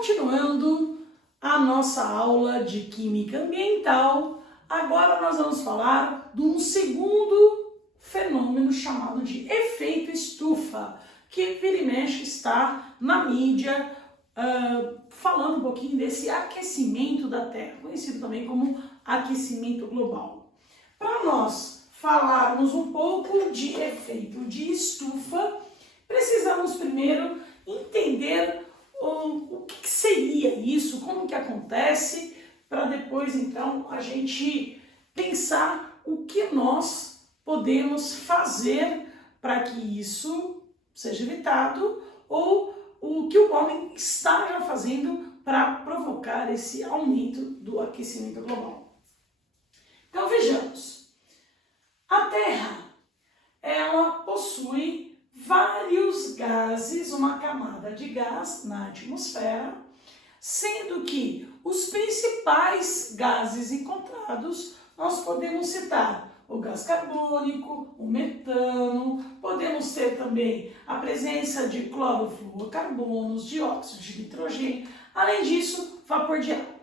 Continuando a nossa aula de Química Ambiental, agora nós vamos falar de um segundo fenômeno chamado de efeito estufa, que vira e mexe está na mídia, falando um pouquinho desse aquecimento da Terra, conhecido também como aquecimento global. Para nós falarmos um pouco de efeito de estufa, precisamos primeiro entender o que seria isso, como que acontece, para depois então a gente pensar o que nós podemos fazer para que isso seja evitado ou o que o homem está já fazendo para provocar esse aumento do aquecimento global. Então vejamos, a Terra ela possui vários gases, uma camada de gás na atmosfera, sendo que os principais gases encontrados nós podemos citar o gás carbônico, o metano, podemos ter também a presença de clorofluorocarbonos, dióxido de nitrogênio, além disso, vapor de água.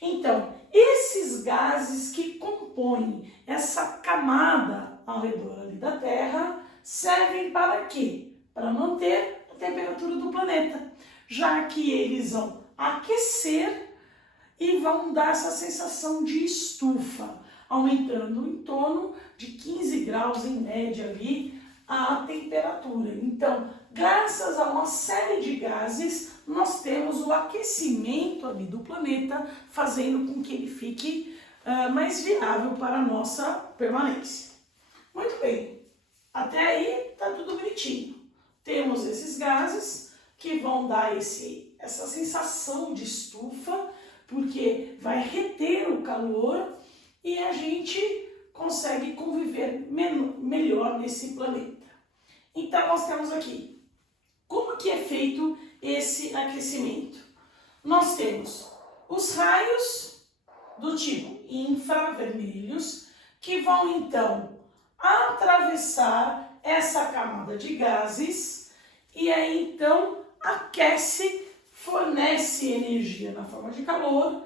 Então, esses gases que compõem essa camada ao redor ali da Terra servem para quê? Para manter a temperatura do planeta, já que eles vão aquecer e vão dar essa sensação de estufa, aumentando em torno de 15 graus em média ali a temperatura. Então, graças a uma série de gases, nós temos o aquecimento ali do planeta, fazendo com que ele fique mais viável para a nossa permanência. Muito bem, até aí está tudo bonitinho. Temos esses gases que vão dar essa sensação de estufa, porque vai reter o calor e a gente consegue conviver melhor nesse planeta. Então nós temos aqui, como que é feito esse aquecimento? Nós temos os raios do tipo infravermelhos, que vão então atravessar essa camada de gases e aí então aquece, fornece energia na forma de calor,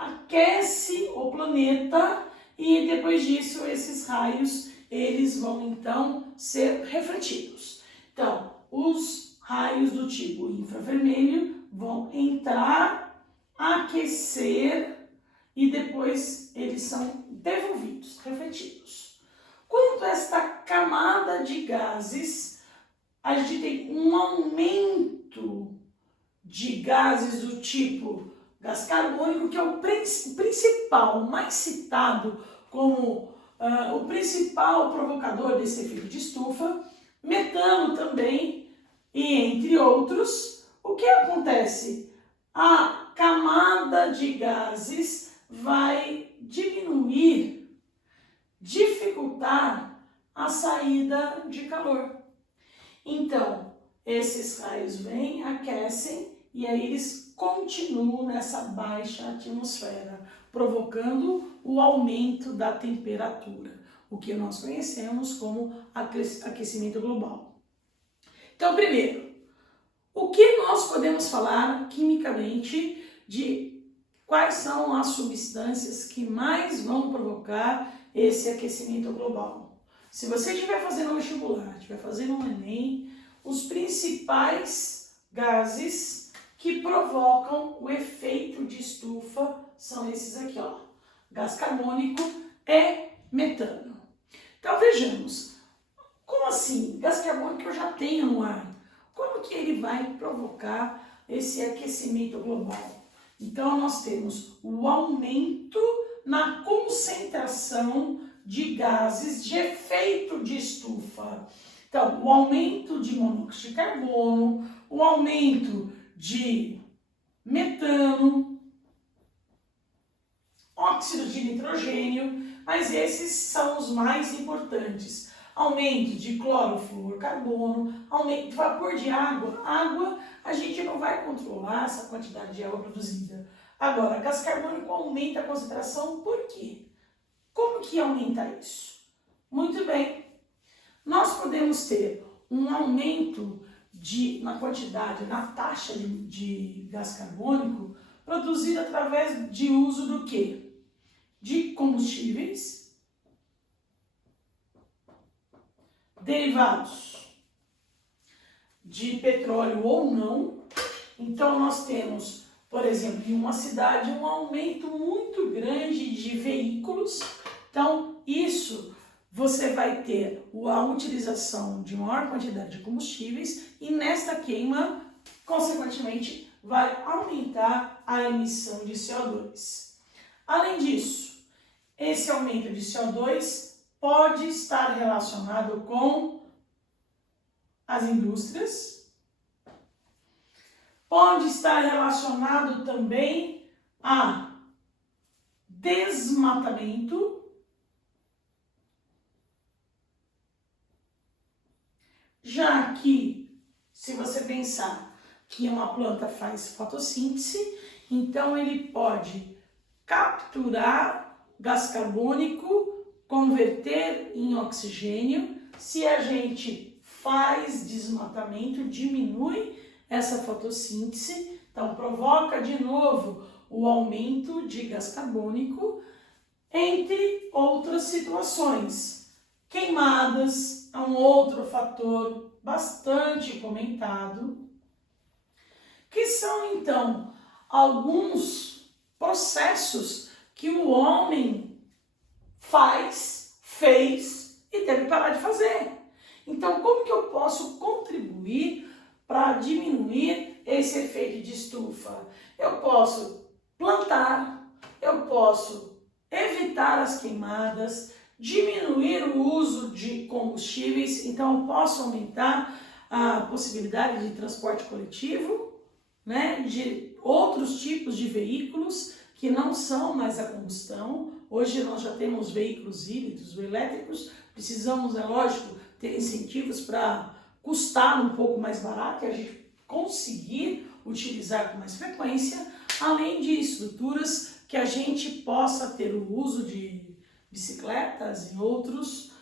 aquece o planeta e depois disso esses raios eles vão então ser refletidos. Então, os raios do tipo infravermelho vão entrar, aquecer e depois eles são devolvidos, refletidos. Quando esta camada de gases, a gente tem um aumento de gases do tipo gás carbônico, que é o principal, mais citado como o principal provocador desse efeito de estufa, metano também, e entre outros. O que acontece? A camada de gases vai diminuir, dificultar a saída de calor. Então, esses raios vêm, aquecem e aí eles continuam nessa baixa atmosfera, provocando o aumento da temperatura, o que nós conhecemos como aquecimento global. Então, primeiro, o que nós podemos falar quimicamente de quais são as substâncias que mais vão provocar esse aquecimento global? Se você estiver fazendo um vestibular, estiver fazendo um Enem, os principais gases que provocam o efeito de estufa são esses aqui, ó, gás carbônico e metano. Então vejamos, como assim? Gás carbônico eu já tenho no ar, como que ele vai provocar esse aquecimento global? Então nós temos o aumento na concentração de gases de efeito de estufa. Então, o aumento de monóxido de carbono, o aumento de metano, óxido de nitrogênio, mas esses são os mais importantes. Aumento de clorofluorocarbono, aumento de vapor de água. Água, a gente não vai controlar essa quantidade de água produzida. Agora, gás carbônico aumenta a concentração, por quê? Como que aumenta isso? Muito bem, nós podemos ter um aumento na quantidade, na taxa de gás carbônico produzido através de uso do quê? De combustíveis, derivados de petróleo ou não. Então nós temos, por exemplo, em uma cidade um aumento muito grande de veículos. Então isso você vai ter a utilização de maior quantidade de combustíveis e nesta queima, consequentemente, vai aumentar a emissão de CO2. Além disso, esse aumento de CO2 pode estar relacionado com as indústrias, pode estar relacionado também a desmatamento, já que, se você pensar que uma planta faz fotossíntese, então ele pode capturar gás carbônico, converter em oxigênio. Se a gente faz desmatamento, diminui essa fotossíntese, então provoca de novo o aumento de gás carbônico, entre outras situações. Queimadas é um outro fator bastante comentado, que são então alguns processos que o homem fez e teve que parar de fazer. Então, como que eu posso contribuir para diminuir esse efeito de estufa? Eu posso plantar, eu posso evitar as queimadas, diminuir o uso de combustíveis, então eu posso aumentar a possibilidade de transporte coletivo, né, de outros tipos de veículos que não são mais a combustão. Hoje nós já temos veículos híbridos ou elétricos, precisamos, é lógico, ter incentivos para custar um pouco mais barato e a gente conseguir utilizar com mais frequência, além de estruturas que a gente possa ter o uso de bicicletas e outros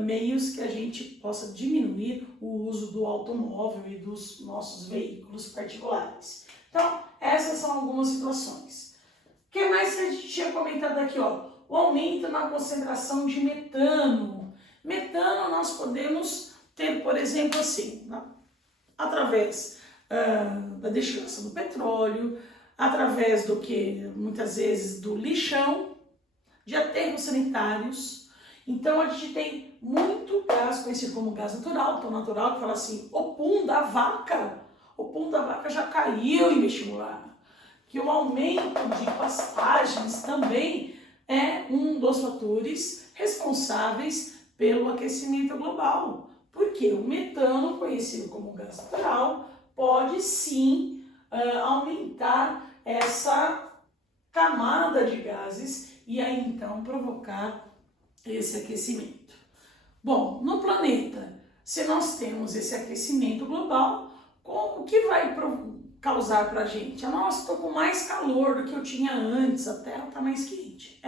meios que a gente possa diminuir o uso do automóvel e dos nossos veículos particulares. Então, essas são algumas situações. O que mais que a gente tinha comentado aqui? Ó? O aumento na concentração de metano. Metano nós podemos ter, por exemplo, assim, através da destilação do petróleo, através do que? Muitas vezes do lixão, de aterros sanitários. Então a gente tem muito gás conhecido como gás natural, tão natural que fala assim, o pum da vaca já caiu em vestibular. Que o aumento de pastagens também é um dos fatores responsáveis pelo aquecimento global. Porque o metano, conhecido como gás natural, pode sim aumentar essa camada de gases e aí então provocar esse aquecimento. Bom, no planeta, se nós temos esse aquecimento global, o que vai causar para a gente? Nossa, estou com mais calor do que eu tinha antes, a Terra está mais quente.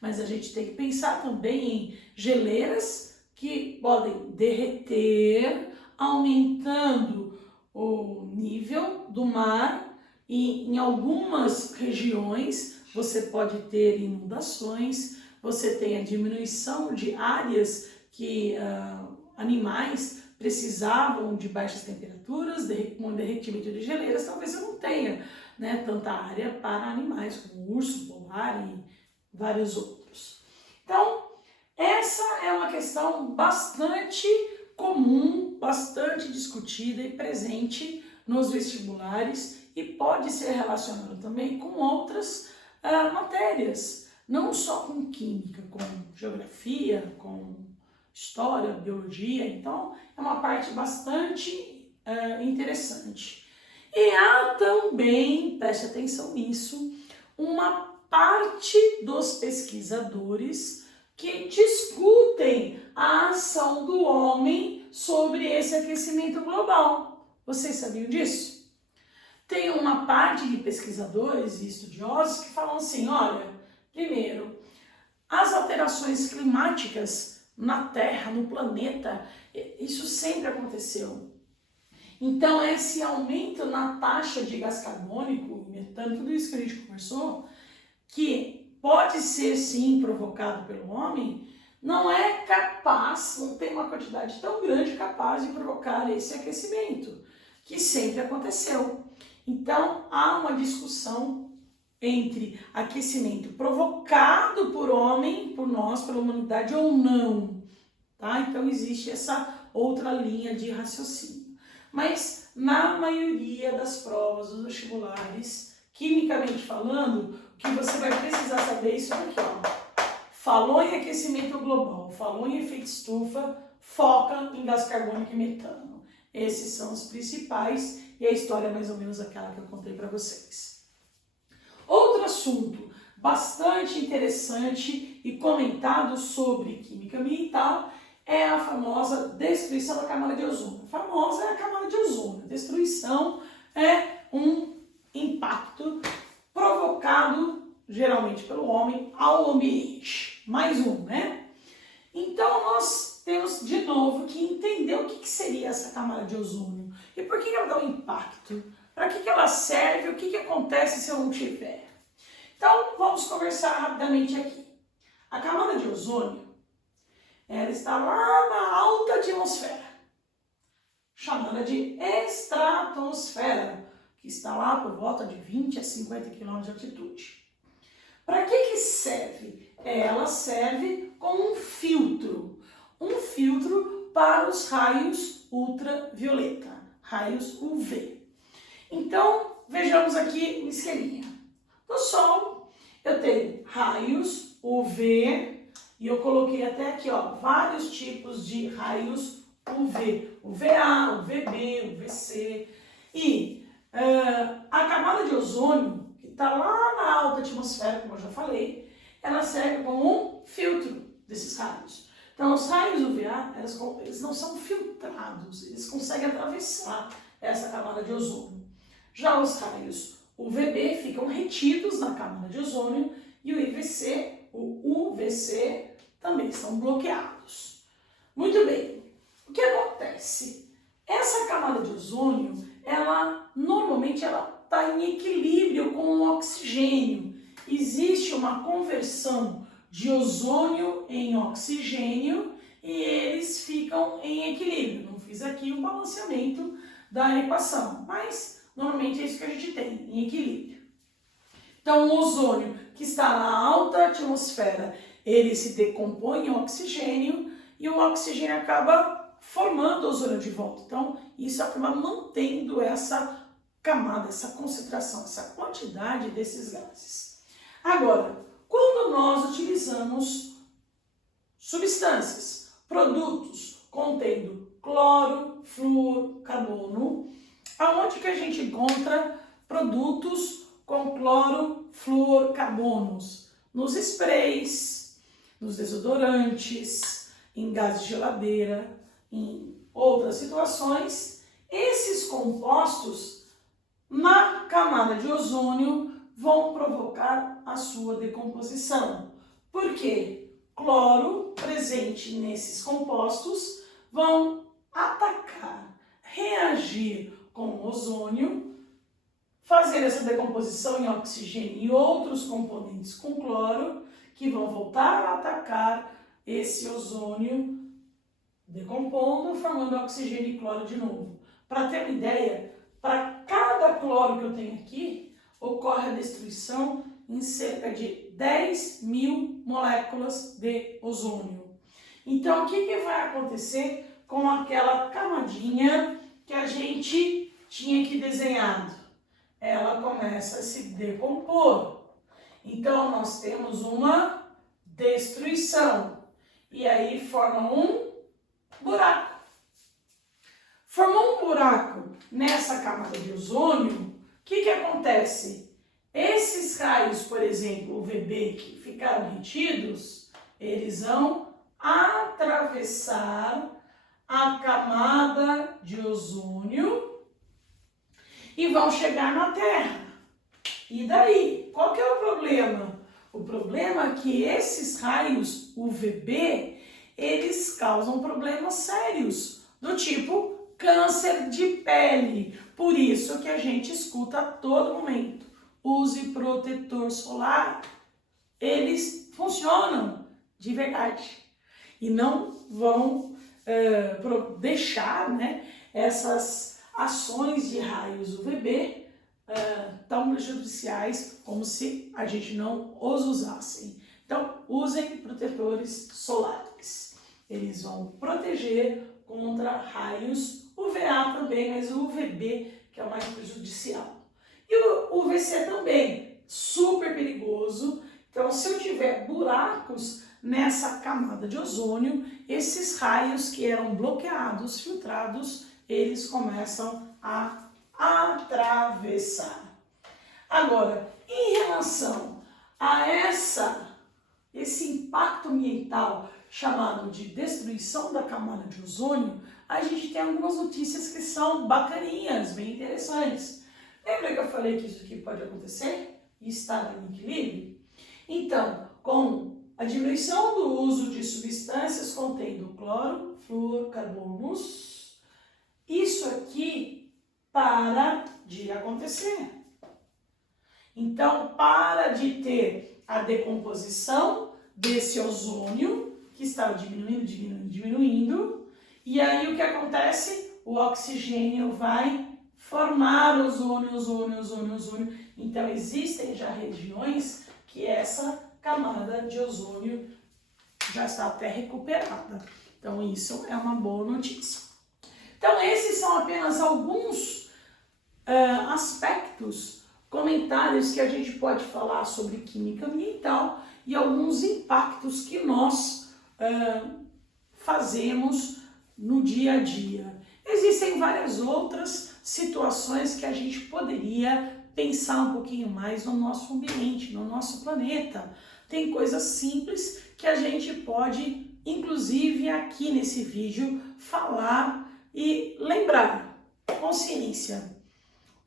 Mas a gente tem que pensar também em geleiras que podem derreter, aumentando o nível do mar e em algumas regiões você pode ter inundações, você tem a diminuição de áreas que animais precisavam de baixas temperaturas, com derretimento de geleiras, talvez eu não tenha tanta área para animais, como urso polar e vários outros. Então, essa é uma questão bastante comum, bastante discutida e presente nos vestibulares e pode ser relacionado também com outras matérias, não só com química, com geografia, com história, biologia. Então, é uma parte bastante interessante. E há também, preste atenção nisso, uma parte dos pesquisadores que discutem a ação do homem sobre esse aquecimento global. Vocês sabiam disso? Tem uma parte de pesquisadores e estudiosos que falam assim, olha, primeiro, as alterações climáticas na Terra, no planeta, isso sempre aconteceu. Então, esse aumento na taxa de gás carbônico, metano, tudo isso que a gente conversou, que pode ser sim provocado pelo homem, não é capaz, não tem uma quantidade tão grande capaz de provocar esse aquecimento, que sempre aconteceu. Então, há uma discussão entre aquecimento provocado por homem, por nós, pela humanidade ou não, tá? Então, existe essa outra linha de raciocínio. Mas, na maioria das provas dos vestibulares, quimicamente falando, o que você vai precisar saber é isso aqui, ó. Falou em aquecimento global, falou em efeito estufa, foca em gás carbônico e metano. Esses são os principais e a história é mais ou menos aquela que eu contei para vocês. Outro assunto bastante interessante e comentado sobre química ambiental é a famosa destruição da camada de ozônio. A famosa é a camada de ozônio. Destruição é um impacto provocado geralmente pelo homem ao ambiente. Mais um, né? Então nós temos de novo que entender o que seria essa camada de ozônio e por que ela dá um impacto, para que ela serve, o que acontece se eu não tiver. Então vamos conversar rapidamente aqui. A camada de ozônio, ela está lá na alta atmosfera, chamada de estratosfera, que está lá por volta de 20 a 50 km de altitude. Para que serve? Ela serve como um filtro para os raios ultravioleta, raios UV. Então, vejamos aqui o esqueminha. No Sol, eu tenho raios UV, e eu coloquei até aqui, ó, vários tipos de raios UV, UVA, UVB, UVC, e a camada de ozônio, que está lá na alta atmosfera, como eu já falei, ela serve como um filtro desses raios. Então, os raios UVA, eles não são filtrados, eles conseguem atravessar essa camada de ozônio. Já os raios UVB ficam retidos na camada de ozônio e o UVC também estão bloqueados. Muito bem, o que acontece? Essa camada de ozônio, normalmente ela está em equilíbrio com o oxigênio. Existe uma conversão de ozônio em oxigênio e eles ficam em equilíbrio. Não fiz aqui o balanceamento da equação, mas normalmente é isso que a gente tem, em equilíbrio. Então, o ozônio que está na alta atmosfera, ele se decompõe em oxigênio e o oxigênio acaba formando ozônio de volta. Então, isso acaba mantendo essa camada, essa concentração, essa quantidade desses gases. Agora, quando nós utilizamos substâncias, produtos contendo cloro, flúor, carbono, aonde que a gente encontra produtos com cloro, flúor, carbonos? Nos sprays, nos desodorantes, em gases de geladeira, em outras situações. Esses compostos, na camada de ozônio, vão provocar a sua decomposição. Por quê? Cloro presente nesses compostos vão atacar, reagir com o ozônio, fazer essa decomposição em oxigênio e outros componentes com cloro, que vão voltar a atacar esse ozônio, decompondo, formando oxigênio e cloro de novo. Para ter uma ideia, para cada cloro que eu tenho aqui, ocorre a destruição em cerca de 10.000 moléculas de ozônio. Então, o que vai acontecer com aquela camadinha que a gente tinha aqui desenhado? Ela começa a se decompor. Então, nós temos uma destruição. E aí forma um buraco. Formou um buraco nessa camada de ozônio, o que acontece? Esses raios, por exemplo, UVB, que ficaram retidos, eles vão atravessar a camada de ozônio e vão chegar na Terra. E daí? Qual que é o problema? O problema é que esses raios UVB, eles causam problemas sérios, do tipo câncer de pele. Por isso que a gente escuta a todo momento: use protetor solar. Eles funcionam de verdade e não vão deixar, né, essas ações de raios UVB tão prejudiciais como se a gente não os usasse. Então, usem protetores solares. Eles vão proteger contra raios UVA também, mas o UVB que é o mais prejudicial. E o UVC também, super perigoso. Então, se eu tiver buracos nessa camada de ozônio, esses raios que eram bloqueados, filtrados, eles começam a atravessar. Agora, em relação a esse impacto ambiental chamado de destruição da camada de ozônio, a gente tem algumas notícias que são bacaninhas, bem interessantes. Lembra que eu falei que isso aqui pode acontecer e estar em equilíbrio? Então, com a diminuição do uso de substâncias contendo cloro, flúor, carbonos, isso aqui para de acontecer. Então, para de ter a decomposição desse ozônio, que estava diminuindo, e aí o que acontece? O oxigênio vai formar ozônio. Então, existem já regiões que essa camada de ozônio já está até recuperada. Então, isso é uma boa notícia. Então, esses são apenas alguns aspectos, comentários que a gente pode falar sobre química ambiental e alguns impactos que nós fazemos no dia a dia. Existem várias outras situações que a gente poderia pensar um pouquinho mais no nosso ambiente, no nosso planeta. Tem coisas simples que a gente pode, inclusive aqui nesse vídeo, falar e lembrar. Consciência.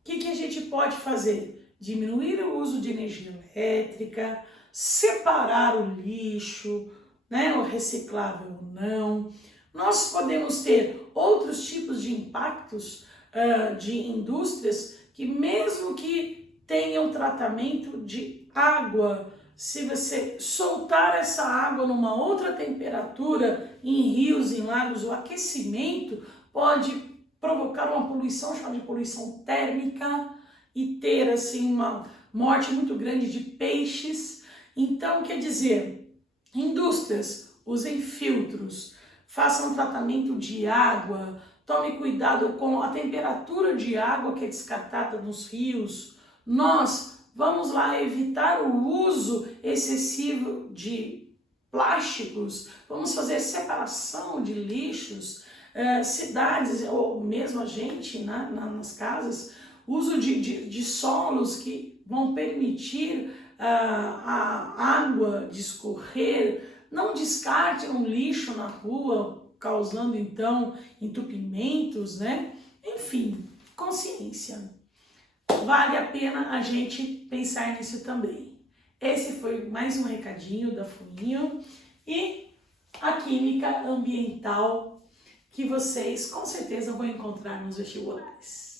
O que a gente pode fazer? Diminuir o uso de energia elétrica, separar o lixo, né, o reciclável ou não. Nós podemos ter outros tipos de impactos de indústrias que, mesmo que tenham tratamento de água, se você soltar essa água numa outra temperatura, em rios, em lagos, o aquecimento pode provocar uma poluição chamada de poluição térmica e ter assim uma morte muito grande de peixes. Então, quer dizer, indústrias, usem filtros, façam tratamento de água, tome cuidado com a temperatura de água que é descartada nos rios. Nós vamos lá evitar o uso excessivo de plásticos, vamos fazer separação de lixos, cidades ou mesmo a gente nas casas, uso de solos que vão permitir a água de escorrer. Não descarte um lixo na rua, causando então entupimentos, né? Enfim, consciência. Vale a pena a gente pensar nisso também. Esse foi mais um recadinho da Funinho e a química ambiental que vocês com certeza vão encontrar nos vestibulares.